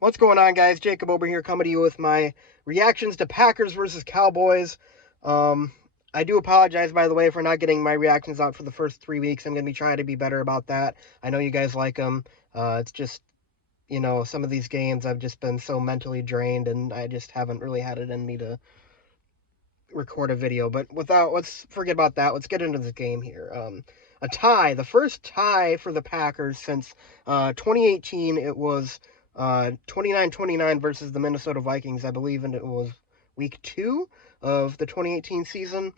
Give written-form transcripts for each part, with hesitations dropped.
What's going on, guys? Jacob over here coming to you with my reactions to Packers versus Cowboys. Um, I do apologize, by the way, for not getting my reactions out for the first 3 weeks. I'm going to be trying to be better about that. I know you guys like them. It's just, some of these games I've just been so mentally drained and I just haven't really had it in me to record a video. But let's forget about that. Let's get into the game here. A tie, the first tie for the Packers since 2018. It was 29-29 versus the Minnesota Vikings, I believe, and it was week 2 of the 2018 season.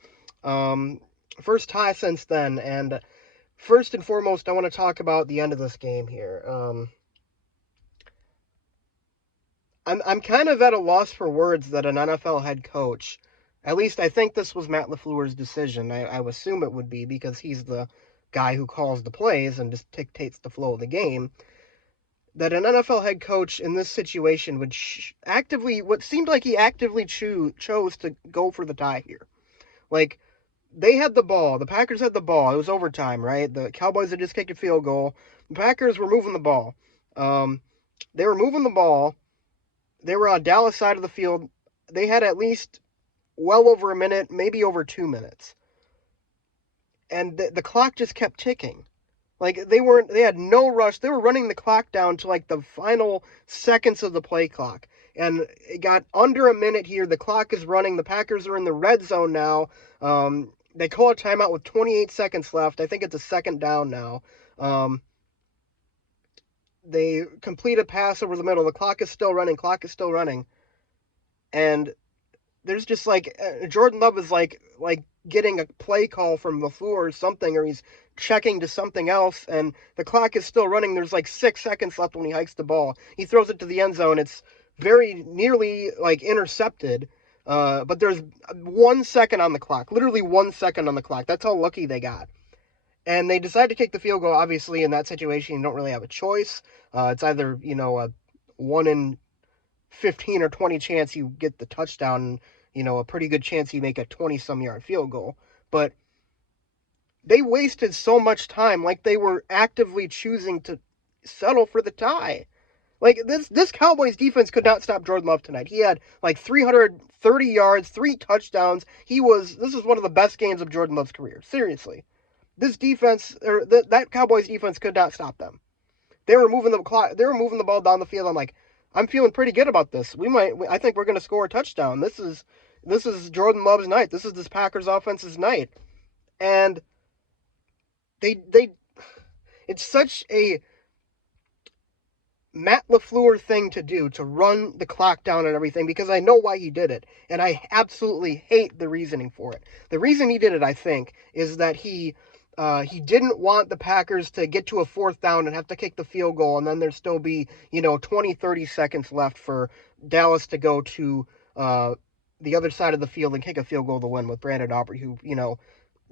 First tie since then, and first and foremost, I want to talk about the end of this game here. I'm kind of at a loss for words that an NFL head coach, at least I think this was Matt LaFleur's decision. I assume it would be because he's the guy who calls the plays and just dictates the flow of the game. That an NFL head coach in this situation would what seemed like he actively chose to go for the tie here. Like, they had the ball. The Packers had the ball. It was overtime, right? The Cowboys had just kicked a field goal. The Packers were moving the ball. They were moving the ball. They were on Dallas side of the field. They had at least well over a minute, maybe over 2 minutes. And the clock just kept ticking. Like, they had no rush. They were running the clock down to like the final seconds of the play clock. And it got under a minute here. The clock is running. The Packers are in the red zone now. They call a timeout with 28 seconds left. I think it's a second down now. They complete a pass over the middle. The clock is still running. And there's just like Jordan Love is like getting a play call from LaFleur or something, or he's checking to something else, and the clock is still running. There's like 6 seconds left when he hikes the ball. He throws it to the end zone. It's very nearly like intercepted, but there's 1 second on the clock, literally 1 second on the clock. That's how lucky they got. And they decide to kick the field goal. Obviously, in that situation, you don't really have a choice. It's either, a 1 in 15 or 20 chance you get the touchdown, a pretty good chance you make a 20-some yard field goal. But they wasted so much time, like they were actively choosing to settle for the tie. Like, this Cowboys defense could not stop Jordan Love tonight. He had like 330 yards, 3 touchdowns. This is one of the best games of Jordan Love's career. Seriously. This defense, or that Cowboys defense could not stop them. They were moving the ball down the field. I'm feeling pretty good about this. I think we're going to score a touchdown. This is Jordan Love's night. This is this Packers offense's night. And it's such a Matt LaFleur thing to do, to run the clock down and everything, because I know why he did it, and I absolutely hate the reasoning for it. The reason he did it, I think, is that he didn't want the Packers to get to a 4th down and have to kick the field goal, and then there'd still be, 20, 30 seconds left for Dallas to go to the other side of the field and kick a field goal to win with Brandon Aubrey, who,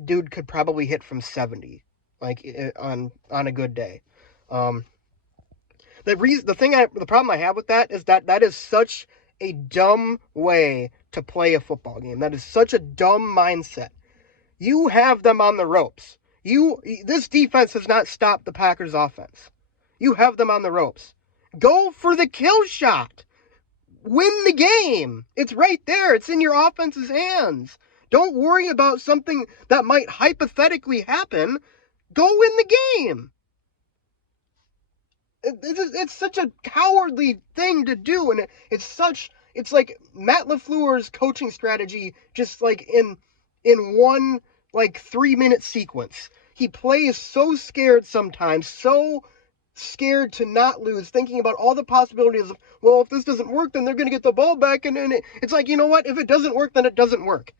dude could probably hit from 70, like, on a good day. The problem I have with that is that is such a dumb way to play a football game. That is such a dumb mindset. You have them on the ropes. This defense has not stopped the Packers offense. You have them on the ropes. Go for the kill shot. Win the game. It's right there. It's in your offense's hands. Don't worry about something that might hypothetically happen. Go win the game. It's such a cowardly thing to do, and it's like Matt LaFleur's coaching strategy, just like in one like 3-minute sequence. He plays so scared sometimes, so scared to not lose, thinking about all the possibilities of, well, if this doesn't work, then they're going to get the ball back, and it's like, you know what? If it doesn't work, then it doesn't work.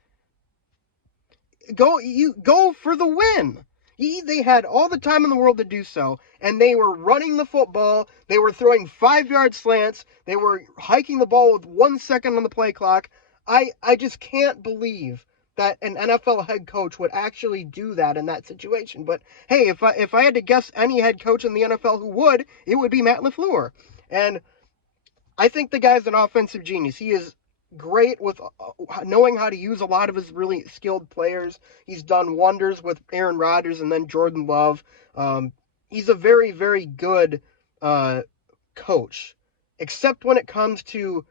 Go for the win. They had all the time in the world to do so, and they were running the football. They were throwing 5-yard slants. They were hiking the ball with 1 second on the play clock. I just can't believe that an NFL head coach would actually do that in that situation. But hey, if I had to guess any head coach in the NFL who would, it would be Matt LaFleur. And I think the guy's an offensive genius. He is great with knowing how to use a lot of his really skilled players. He's done wonders with Aaron Rodgers and then Jordan Love. He's a very, very good coach. except when it comes to,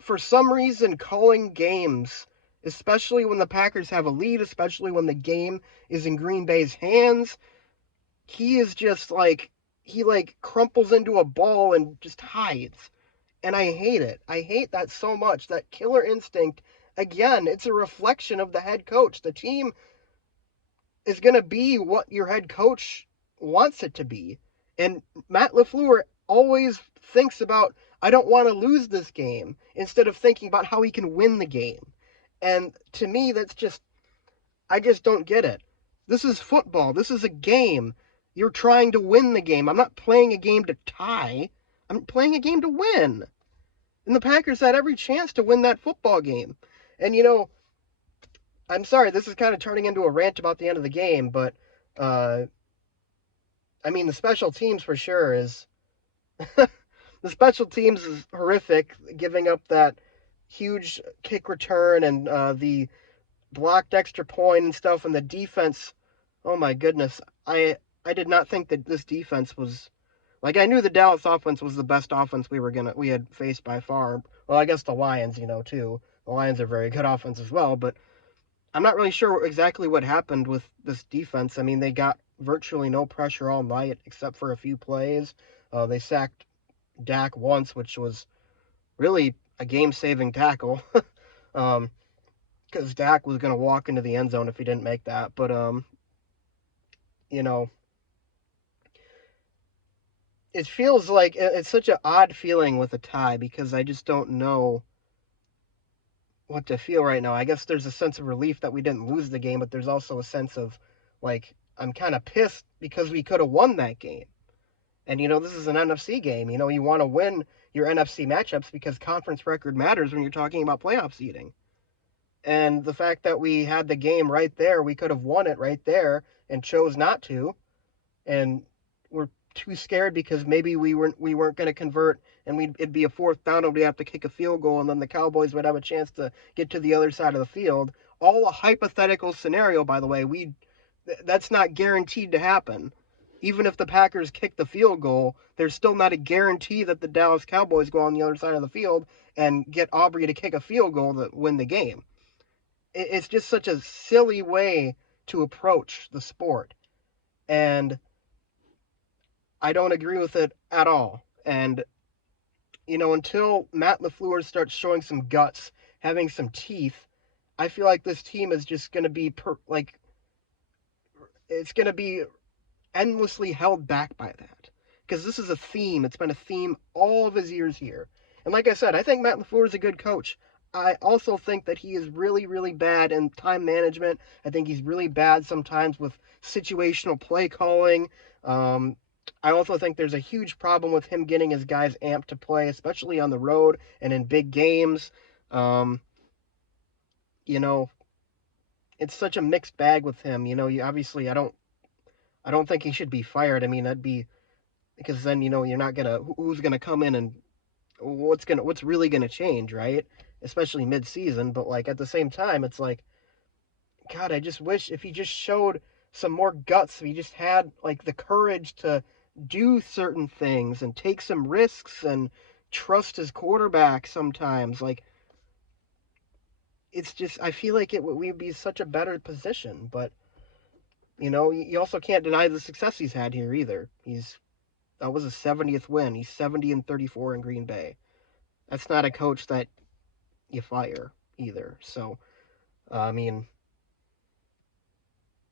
for some reason, calling games, especially when the Packers have a lead, especially when the game is in Green Bay's hands. He is just like, he like crumples into a ball and just hides. And I hate it. I hate that so much. That killer instinct, again, it's a reflection of the head coach. The team is going to be what your head coach wants it to be. And Matt LaFleur always thinks about, I don't want to lose this game, instead of thinking about how he can win the game. And to me, that's just, I just don't get it. This is football. This is a game. You're trying to win the game. I'm not playing a game to tie. I'm playing a game to win. And the Packers had every chance to win that football game. And, I'm sorry, this is kind of turning into a rant about the end of the game, but, uh, I mean, the special teams for sure is. The special teams is horrific, giving up that huge kick return and the blocked extra point and stuff, and the defense. Oh my goodness, I did not think that this defense was, like, I knew the Dallas offense was the best offense we had faced by far. Well, I guess the Lions, too. The Lions are very good offense as well, but I'm not really sure exactly what happened with this defense. I mean, they got virtually no pressure all night except for a few plays. They sacked Dak once, which was really a game-saving tackle. Because Dak was going to walk into the end zone if he didn't make that. But, you know, it feels like it's such an odd feeling with a tie, because I just don't know what to feel right now. I guess there's a sense of relief that we didn't lose the game, but there's also a sense of, like, I'm kind of pissed because we could have won that game. And, this is an NFC game. You want to win your NFC matchups because conference record matters when you're talking about playoff seeding. And the fact that we had the game right there, we could have won it right there and chose not to. And we're too scared because maybe we weren't going to convert, and it'd be a fourth down and we'd have to kick a field goal, and then the Cowboys would have a chance to get to the other side of the field. All a hypothetical scenario, by the way. That's not guaranteed to happen. Even if the Packers kick the field goal, there's still not a guarantee that the Dallas Cowboys go on the other side of the field and get Aubrey to kick a field goal to win the game. It's just such a silly way to approach the sport. And I don't agree with it at all. And, until Matt LaFleur starts showing some guts, having some teeth, I feel like this team is just going to be, it's going to be endlessly held back by that. Because this is a theme. It's been a theme all of his years here. And like I said, I think Matt LaFleur is a good coach. I also think that he is really, really bad in time management. I think he's really bad sometimes with situational play calling. I also think there's a huge problem with him getting his guys amped to play, especially on the road and in big games. You know, it's such a mixed bag with him. Obviously, I don't think he should be fired. I mean, that'd be, because then, you're not gonna, who's gonna come in and what's really gonna change, right? Especially mid-season. But like at the same time, it's like, God, I just wish if he just showed some more guts, if he just had like the courage to do certain things and take some risks and trust his quarterback sometimes. Like, it's just, I feel like we'd be such a better position. But you also can't deny the success he's had here either. That was his 70th win. He's 70-34 in Green Bay. That's not a coach that you fire either. So, I mean,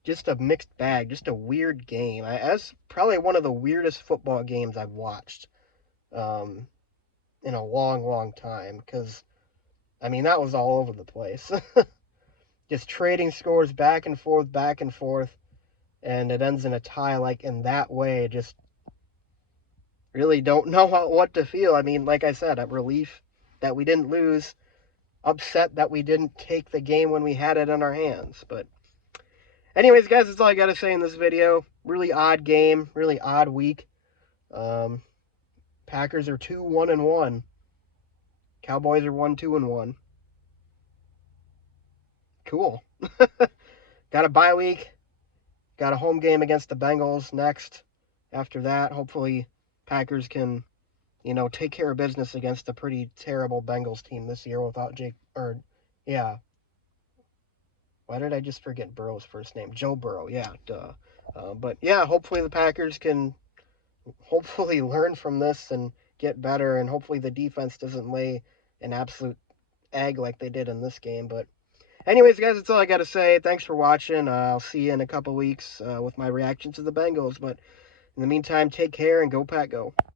just a mixed bag, just a weird game. That's probably one of the weirdest football games I've watched in a long, long time. Because, I mean, that was all over the place. Just trading scores back and forth, and it ends in a tie like in that way. Just really don't know what to feel. I mean, like I said, a relief that we didn't lose, upset that we didn't take the game when we had it in our hands. But anyways, guys, that's all I got to say in this video. Really odd game, really odd week. Packers are 2-1-1. Cowboys are 1-2-1. Cool. Got a bye week. Got a home game against the Bengals next. After that, hopefully Packers can take care of business against a pretty terrible Bengals team this year without Jake, or, yeah. Why did I just forget Burrow's first name? Joe Burrow, yeah, duh. But yeah, hopefully the Packers can hopefully learn from this and get better, and hopefully the defense doesn't lay an absolute egg like they did in this game. But anyways, guys, that's all I got to say. Thanks for watching. I'll see you in a couple weeks with my reaction to the Bengals. But in the meantime, take care and go Pack go.